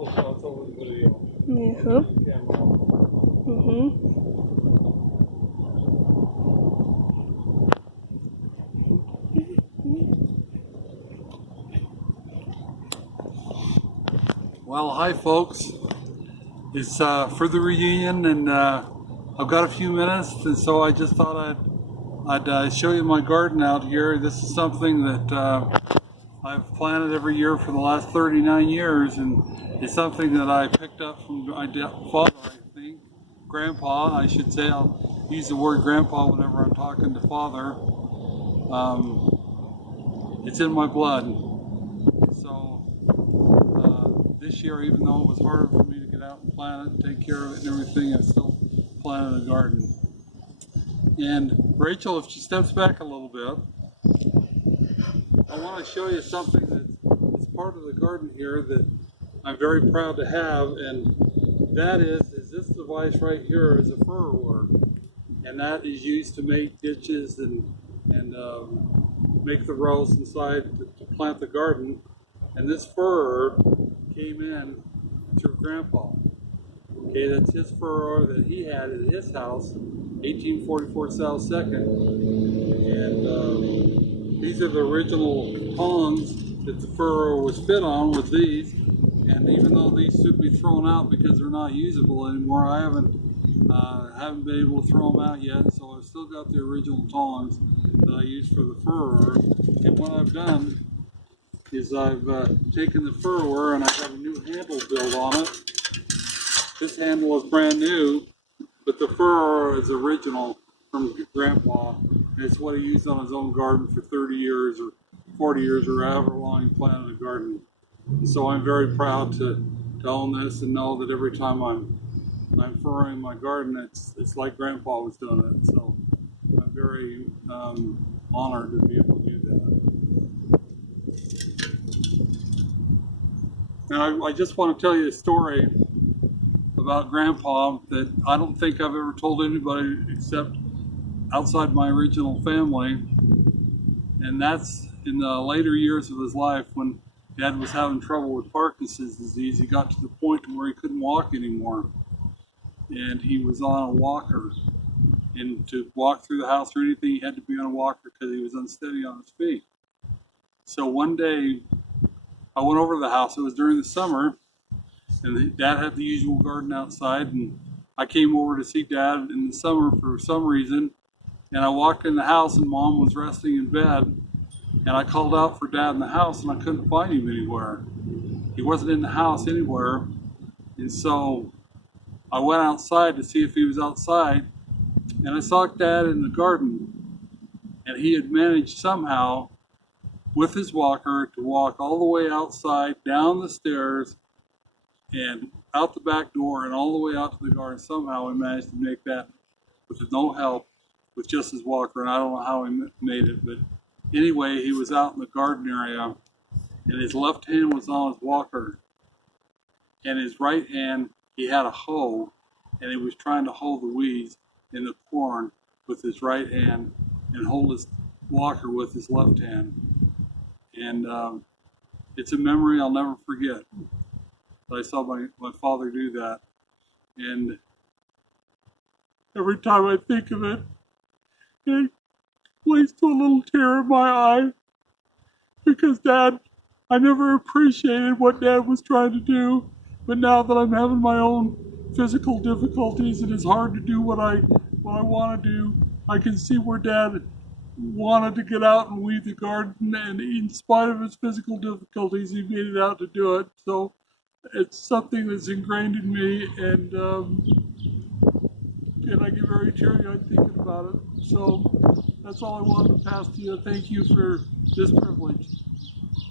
couple of shots over the video. Yeah. Well, hi folks. It's for the reunion, and I've got a few minutes, and so I just thought I'd show you my garden out here. This is something that I've planted every year for the last 39 years, and it's something that I picked up from my father, I think, grandpa, I should say. I'll use the word grandpa whenever I'm talking to father. It's in my blood. So this year, even though it was harder for me to get out and plant it, take care of it and everything, I still planted a garden. And Rachel, if she steps back a little bit, I want to show you something that's part of the garden here that I'm very proud to have, and that is this device right here is a furrower, and that is used to make ditches and make the rows inside to plant the garden. And this furrower came in through Grandpa. Okay, that's his furrower that he had at his house, 1844 South 2nd, and these are the original tongs that the furrower was fit on with these. And even though these should be thrown out because they're not usable anymore, I haven't been able to throw them out yet, so I've still got the original tongs that I used for the furrower. And what I've done is I've taken the furrower and I've got a new handle built on it. This handle is brand new, but the furrower is original from Grandpa. And it's what he used on his own garden for 30 years or 40 years or however long he planted a garden. And so I'm very proud to own this and know that every time I'm furrowing my garden, it's like Grandpa was doing it. So I'm very honored to be able to do that. And I just want to tell you a story about Grandpa that I don't think I've ever told anybody except outside my original family. And that's in the later years of his life when Dad was having trouble with Parkinson's disease. He got to the point where he couldn't walk anymore. And he was on a walker. And to walk through the house or anything, he had to be on a walker because he was unsteady on his feet. So one day, I went over to the house. It was during the summer, and Dad had the usual garden outside. And I came over to see Dad in the summer for some reason. And I walked in the house, and Mom was resting in bed. And I called out for Dad in the house, and I couldn't find him anywhere. He wasn't in the house anywhere. And so I went outside to see if he was outside, and I saw Dad in the garden. And he had managed somehow, with his walker, to walk all the way outside, down the stairs, and out the back door, and all the way out to the garden. Somehow he managed to make that with no help, with just his walker, and I don't know how he made it, but anyway, he was out in the garden area, and his left hand was on his walker, and his right hand, he had a hoe, and he was trying to hoe the weeds in the corn with his right hand and hold his walker with his left hand. And it's a memory I'll never forget. I saw my father do that, and every time I think of it, it leads to a little tear in my eye, because Dad, I never appreciated what Dad was trying to do, but now that I'm having my own physical difficulties and it's hard to do what I want to do, I can see where Dad wanted to get out and weed the garden, and in spite of his physical difficulties, he made it out to do it. So it's something that's ingrained in me, and I get very teary-eyed thinking about it. So that's all I wanted to pass to you. Thank you for this privilege.